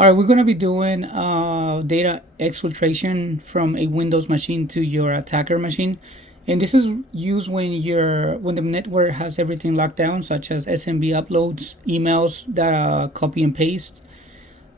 All right, we're going to be doing data exfiltration from a Windows machine to your attacker machine. And this is used when the network has everything locked down, such as SMB uploads, emails, data copy and paste.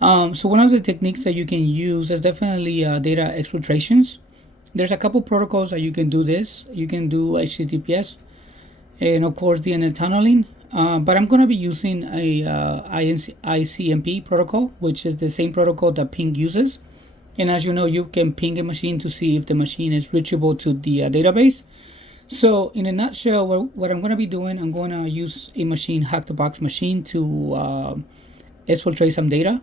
So one of the techniques that you can use is definitely data exfiltrations. There's a couple protocols that you can do this. You can do HTTPS and of course DNS tunneling. But I'm going to be using a ICMP protocol, which is the same protocol that ping uses. And as you know, you can ping a machine to see if the machine is reachable to the database. So in a nutshell, what I'm going to be doing, I'm going to use a machine, hack the box machine, to exfiltrate some data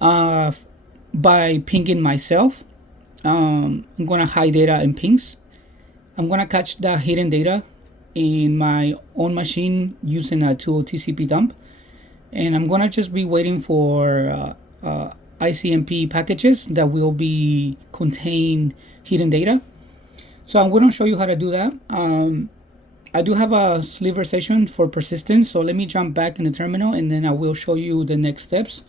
by pinging myself. I'm going to hide data in pings. I'm going to catch the hidden data in my own machine using a tool TCP dump, and I'm gonna just be waiting for ICMP packages that will be contain hidden data. So I'm going to show you how to do that. I do have a sliver session for persistence, so let me jump back in the terminal and then I will show you the next steps.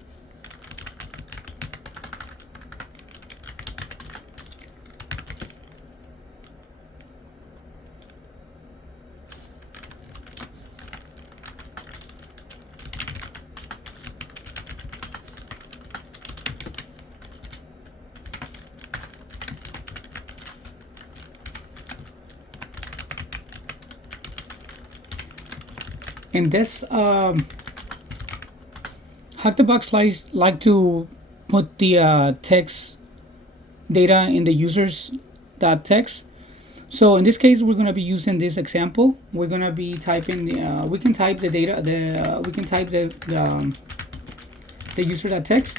In this hack the box like to put the text data in the users text. So in this case, we're going to be using this example. We're going to be typing we can type the data, we can type the user text.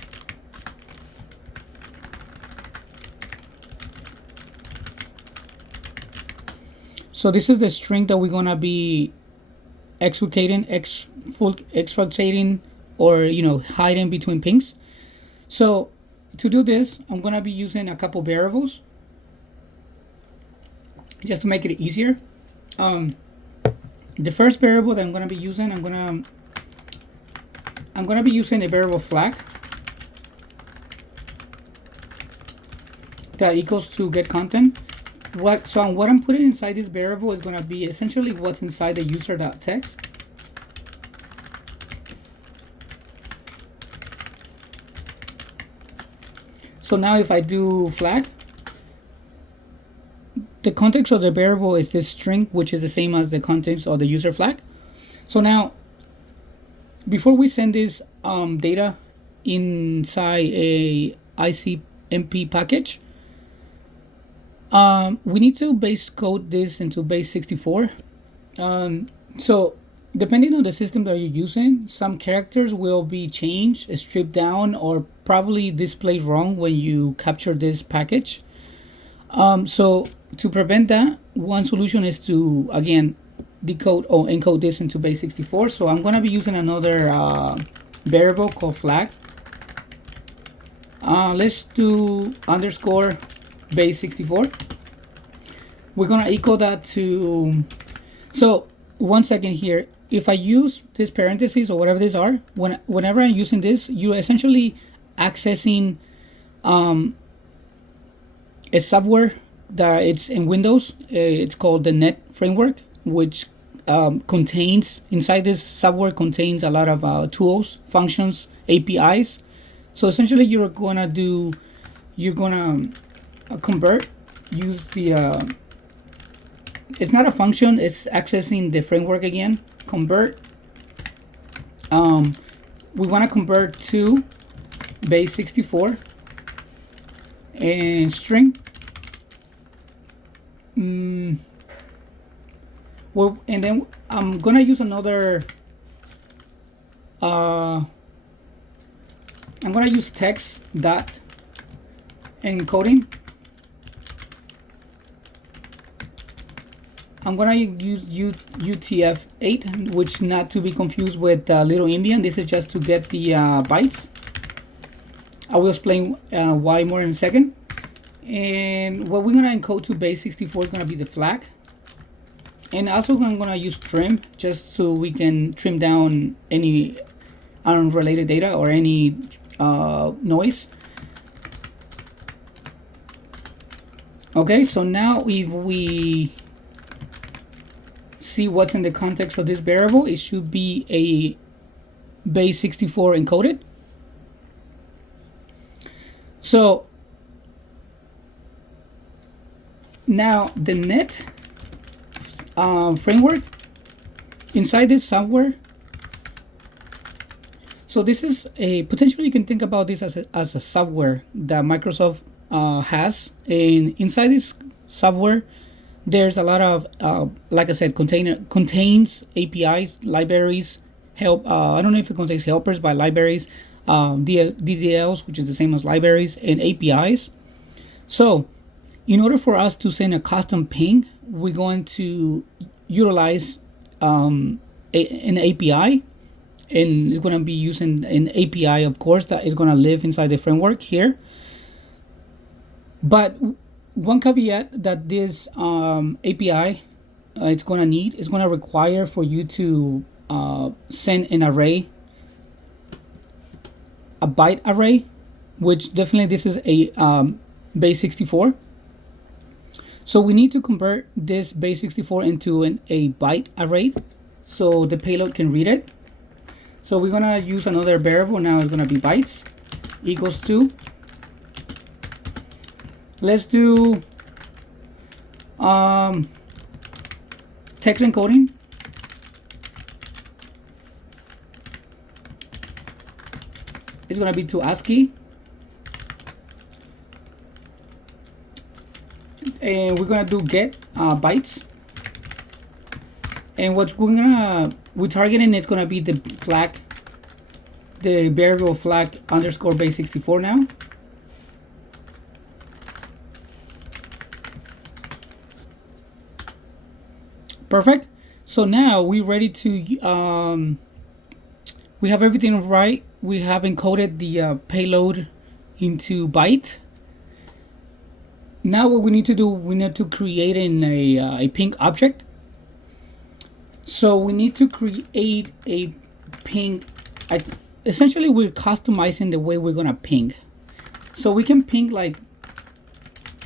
So this is the string that we're going to be exfiltrating or hiding between pings. So to do this, I'm going to be using a couple variables just to make it easier. The first variable that I'm going to be using, I'm going to be using a variable flag that equals to get content. What I'm putting inside this variable is going to be essentially what's inside the user.text. So now if I do flag, the context of the variable is this string, which is the same as the context of the user flag. So now, before we send this data inside a ICMP package, we need to base code this into base 64. So depending on the system that you're using, some characters will be changed, stripped down, or probably displayed wrong when you capture this package. So to prevent that, one solution is to, again, decode or encode this into base 64. So I'm going to be using another variable called flag. Let's do underscore base 64. We're going to equal that to, so 1 second here. If I use this parentheses or whatever these are, whenever I'm using this, you're essentially accessing a software that it's in Windows. It's called the Net Framework, which contains, inside this software contains a lot of tools, functions, APIs. So essentially you're gonna convert, use the, it's not a function, it's accessing the framework again, convert. We want to convert to base 64 and string. Well, and then I'm gonna use another, I'm gonna use text dot encoding. I'm gonna use UTF-8, which not to be confused with Little Indian. This is just to get the bytes. I will explain why more in a second. And what we're gonna encode to base 64 is gonna be the flag. And also I'm gonna use trim just so we can trim down any unrelated data or any noise. Okay, so now if we see what's in the context of this variable, it should be a base 64 encoded. So now the net framework inside this software. So this is a potentially, you can think about this as a software that Microsoft has, and inside this software there's a lot of like I said, contains APIs, libraries, help. I don't know if it contains helpers, but libraries, DDLs, which is the same as libraries, and APIs. So in order for us to send a custom ping, we're going to utilize an API, and it's going to be using an API, of course, that is going to live inside the framework here. But one caveat that this API it's going to need is going to require for you to send an array, a byte array, which definitely this is a base 64. So we need to convert this base 64 into a byte array so the payload can read it. So we're going to use another variable. Now it's going to be bytes equals to, let's do text encoding. It's going to be to ASCII. And we're going to do get bytes. And what we're targeting is going to be the flag, the variable flag underscore base 64 now. Perfect. So now we're ready to, we have everything right. We have encoded the payload into byte. Now what we need to do, we need to create a ping object. So we need to create a ping. Essentially, we're customizing the way we're going to ping. So we can ping like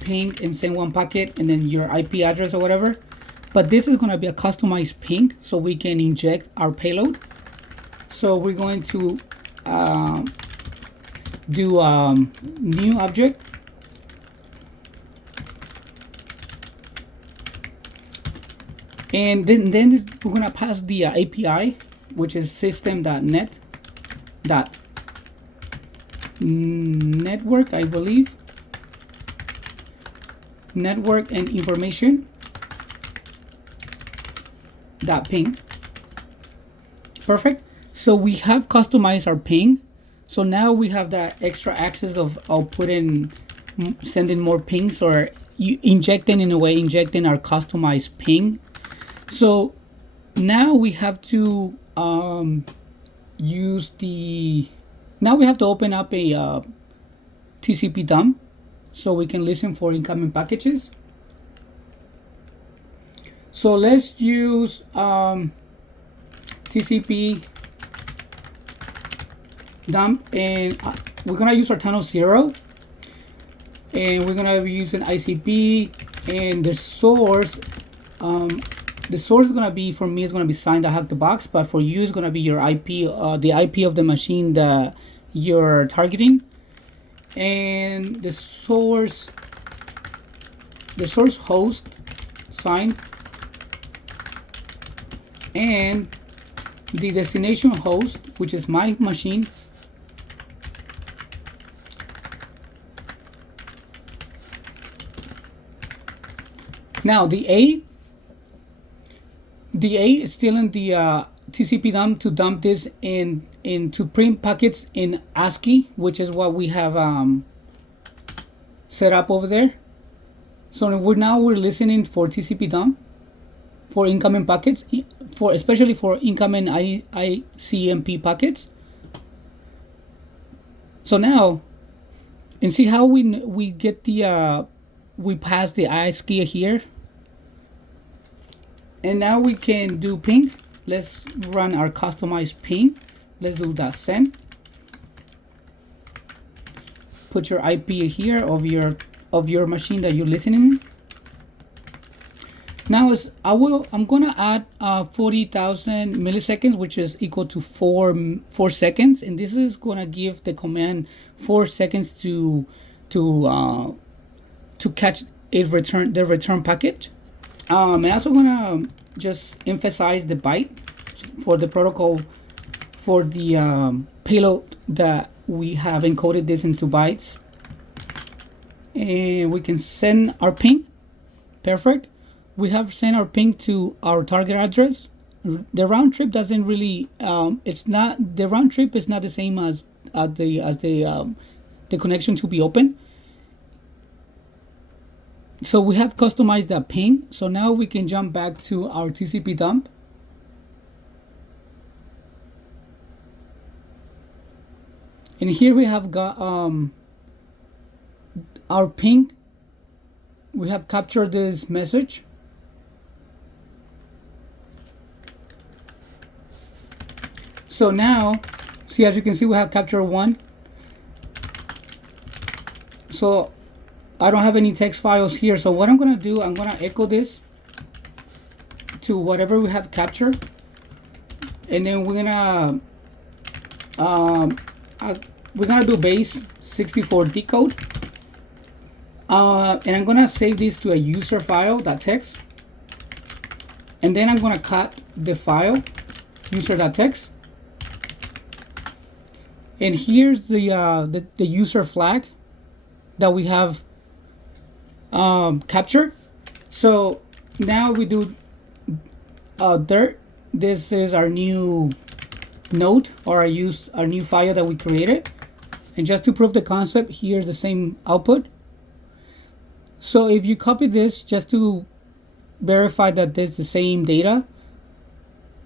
ping and send one packet and then your IP address or whatever. But this is going to be a customized ping so we can inject our payload. So we're going to do new object. And then we're going to pass the API, which is system.net.network, I believe. Network and information .ping. Perfect. So we have customized our ping. So now we have that extra access of sending more pings, or injecting our customized ping. So now we have to now we have to open up a TCP dump so we can listen for incoming packages. So let's use TCP dump, and we're gonna use our tunnel 0, and we're gonna be using ICP, and the source is gonna be, for me, it's gonna be signed.hack-the-box, but for you it's gonna be your IP, the IP of the machine that you're targeting, and the source host signed, and the destination host, which is my machine, now the A is still in the TCP dump to dump this in to print packets in ASCII, which is what we have set up over there. So we're listening for TCP dump for incoming packets, especially for incoming ICMP packets. So now, and see how we get the we pass the ASCII here, and now we can do ping. Let's run our customized ping let's do the send. Put your IP here of your machine that you're listening. Now I'm gonna add 40,000 milliseconds, which is equal to 4 seconds, and this is gonna give the command 4 seconds to catch the return packet. I'm also gonna just emphasize the byte for the protocol for the payload that we have encoded this into bytes, and we can send our ping. Perfect. We have sent our ping to our target address. The round trip doesn't really the round trip is not the same as the connection to be open. So we have customized that ping. So now we can jump back to our TCP dump. And here we have got our ping. We have captured this message. So now, see, as you can see, we have captured 1. So I don't have any text files here. So what I'm gonna do, I'm gonna echo this to whatever we have captured, and then we're gonna do base 64 decode, and I'm gonna save this to a user file .text, and then I'm gonna cut the file user.txt. And here's the user flag that we have captured. So now we do dirt. This is our new node, or our new file that we created. And just to prove the concept, here's the same output. So if you copy this just to verify that there's the same data,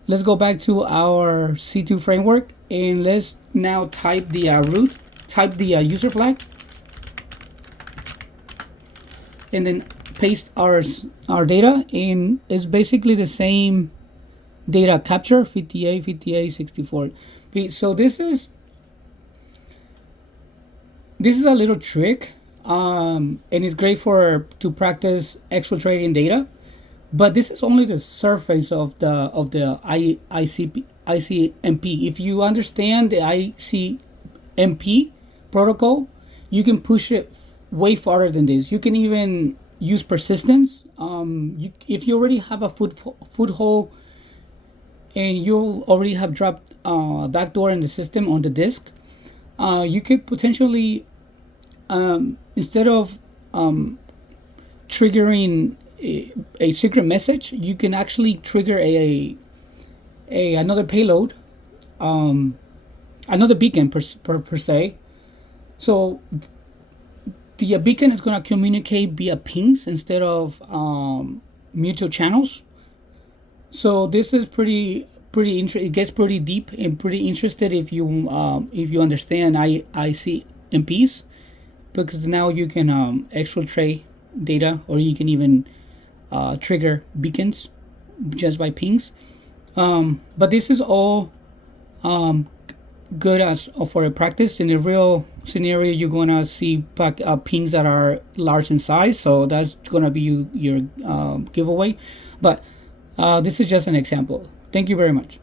let's go back to our C2 framework, and let's now type the root, type the user flag, and then paste our data, and it's basically the same data capture, 58, 58, 64. So this is a little trick, and it's great to practice exfiltrating data. But this is only the surface of the ICMP. If you understand the ICMP protocol, you can push it way farther than this. You can even use persistence. If you already have a foothold and you already have dropped backdoor in the system on the disk, you could potentially, instead of triggering a secret message, you can actually trigger another payload, another beacon per se. So the beacon is going to communicate via pings instead of mutual channels. So this is pretty interesting. It gets pretty deep and pretty interested if you understand ICMPs, because now you can exfiltrate data, or you can even trigger beacons just by pings. But this is all good as for a practice. In a real scenario, you're gonna see pings that are large in size, so that's gonna be your giveaway. But this is just an example. Thank you very much.